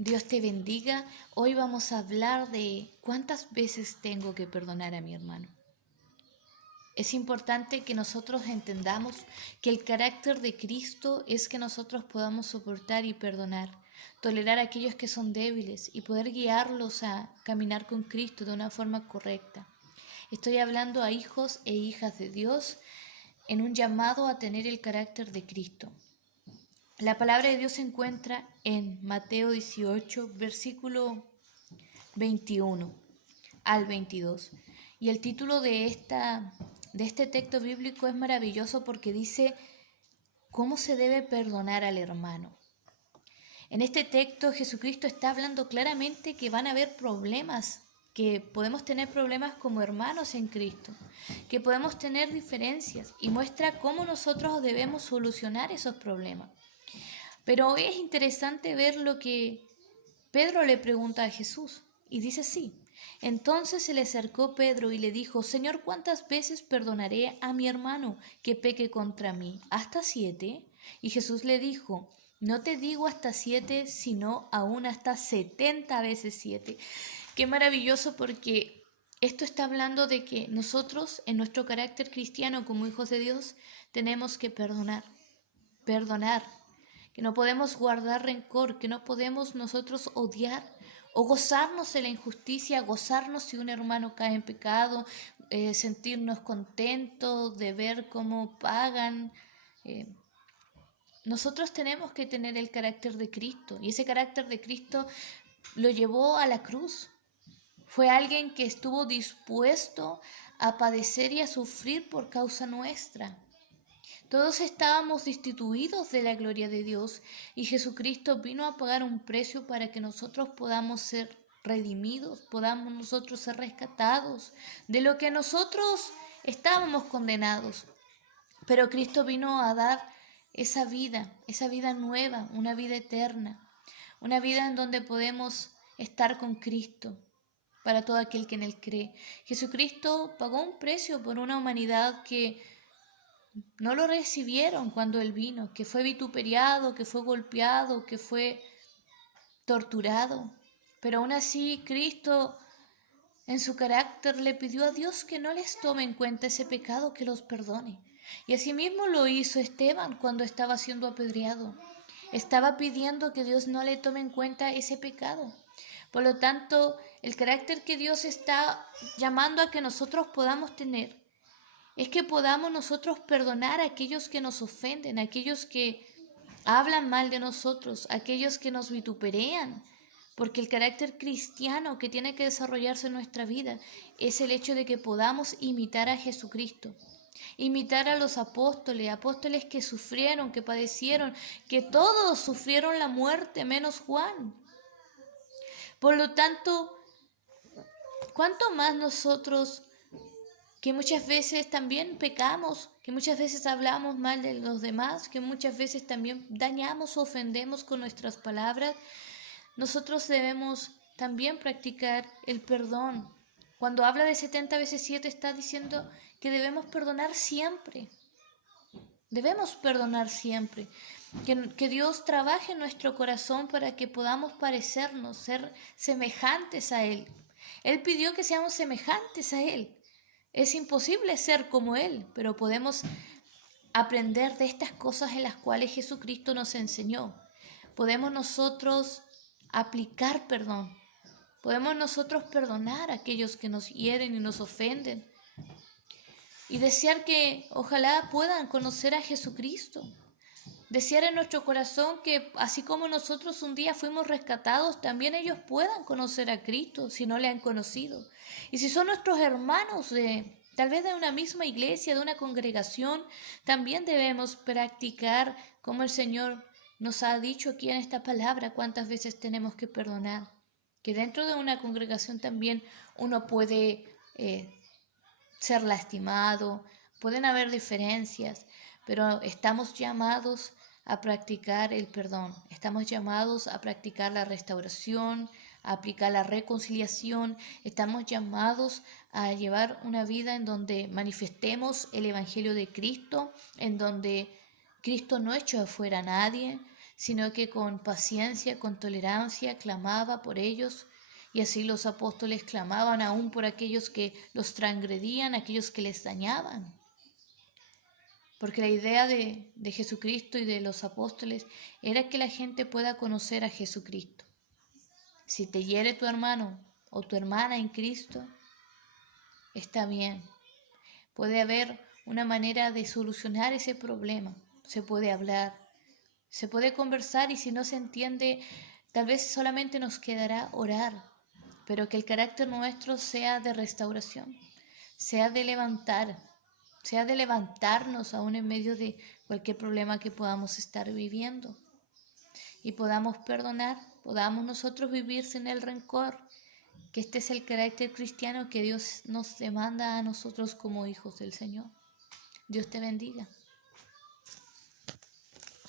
Dios te bendiga. Hoy vamos a hablar de cuántas veces tengo que perdonar a mi hermano. Es importante que nosotros entendamos que el carácter de Cristo es que nosotros podamos soportar y perdonar, tolerar a aquellos que son débiles y poder guiarlos a caminar con Cristo de una forma correcta. Estoy hablando a hijos e hijas de Dios en un llamado a tener el carácter de Cristo. La palabra de Dios se encuentra en Mateo 18, versículo 21 al 22. Y el título de este texto bíblico es maravilloso porque dice cómo se debe perdonar al hermano. En este texto Jesucristo está hablando claramente que van a haber problemas, que podemos tener problemas como hermanos en Cristo, que podemos tener diferencias y muestra cómo nosotros debemos solucionar esos problemas. Pero es interesante ver lo que Pedro le pregunta a Jesús y dice así. Entonces se le acercó Pedro y le dijo, Señor, ¿cuántas veces perdonaré a mi hermano que peque contra mí? ¿Hasta 7? Y Jesús le dijo, no te digo hasta 7, sino aún hasta 70 veces 7. Qué maravilloso porque esto está hablando de que nosotros en nuestro carácter cristiano como hijos de Dios tenemos que perdonar, que no podemos guardar rencor, que no podemos nosotros odiar o gozarnos de la injusticia, gozarnos si un hermano cae en pecado, sentirnos contentos de ver cómo pagan. Nosotros tenemos que tener el carácter de Cristo y ese carácter de Cristo lo llevó a la cruz. Fue alguien que estuvo dispuesto a padecer y a sufrir por causa nuestra. Todos estábamos destituidos de la gloria de Dios y Jesucristo vino a pagar un precio para que nosotros podamos ser redimidos, podamos nosotros ser rescatados de lo que nosotros estábamos condenados. Pero Cristo vino a dar esa vida nueva, una vida eterna, una vida en donde podemos estar con Cristo para todo aquel que en Él cree. Jesucristo pagó un precio por una humanidad que no lo recibieron cuando Él vino, que fue vituperiado, que fue golpeado, que fue torturado. Pero aún así Cristo en su carácter le pidió a Dios que no les tome en cuenta ese pecado, que los perdone. Y asimismo lo hizo Esteban cuando estaba siendo apedreado. Estaba pidiendo que Dios no le tome en cuenta ese pecado. Por lo tanto, el carácter que Dios está llamando a que nosotros podamos tener es que podamos nosotros perdonar a aquellos que nos ofenden, a aquellos que hablan mal de nosotros, a aquellos que nos vituperean, porque el carácter cristiano que tiene que desarrollarse en nuestra vida es el hecho de que podamos imitar a Jesucristo, imitar a los apóstoles que sufrieron, que padecieron, que todos sufrieron la muerte menos Juan. Por lo tanto, ¿cuánto más nosotros que muchas veces también pecamos, que muchas veces hablamos mal de los demás, que muchas veces también dañamos o ofendemos con nuestras palabras? Nosotros debemos también practicar el perdón. Cuando habla de 70 veces 7 está diciendo que debemos perdonar siempre. Debemos perdonar siempre. Que Dios trabaje en nuestro corazón para que podamos parecernos, ser semejantes a Él. Él pidió que seamos semejantes a Él. Es imposible ser como Él, pero podemos aprender de estas cosas en las cuales Jesucristo nos enseñó. Podemos nosotros aplicar perdón. Podemos nosotros perdonar a aquellos que nos hieren y nos ofenden. Y desear que ojalá puedan conocer a Jesucristo. Desear en nuestro corazón que así como nosotros un día fuimos rescatados, también ellos puedan conocer a Cristo si no le han conocido. Y si son nuestros hermanos tal vez de una misma iglesia, de una congregación, también debemos practicar como el Señor nos ha dicho aquí en esta palabra cuántas veces tenemos que perdonar. Que dentro de una congregación también uno puede ser lastimado, pueden haber diferencias, pero estamos llamados a practicar el perdón, estamos llamados a practicar la restauración, a aplicar la reconciliación, estamos llamados a llevar una vida en donde manifestemos el Evangelio de Cristo, en donde Cristo no echó afuera a nadie, sino que con paciencia, con tolerancia, clamaba por ellos. Y así los apóstoles clamaban aún por aquellos que los transgredían, aquellos que les dañaban. Porque la idea de Jesucristo y de los apóstoles era que la gente pueda conocer a Jesucristo. Si te hiere tu hermano o tu hermana en Cristo, está bien. Puede haber una manera de solucionar ese problema. Se puede hablar, se puede conversar, y si no se entiende, tal vez solamente nos quedará orar, pero que el carácter nuestro sea de restauración, sea de levantarnos aún en medio de cualquier problema que podamos estar viviendo, y podamos perdonar, podamos nosotros vivir sin el rencor, que este es el carácter cristiano que Dios nos demanda a nosotros como hijos del Señor. Dios te bendiga.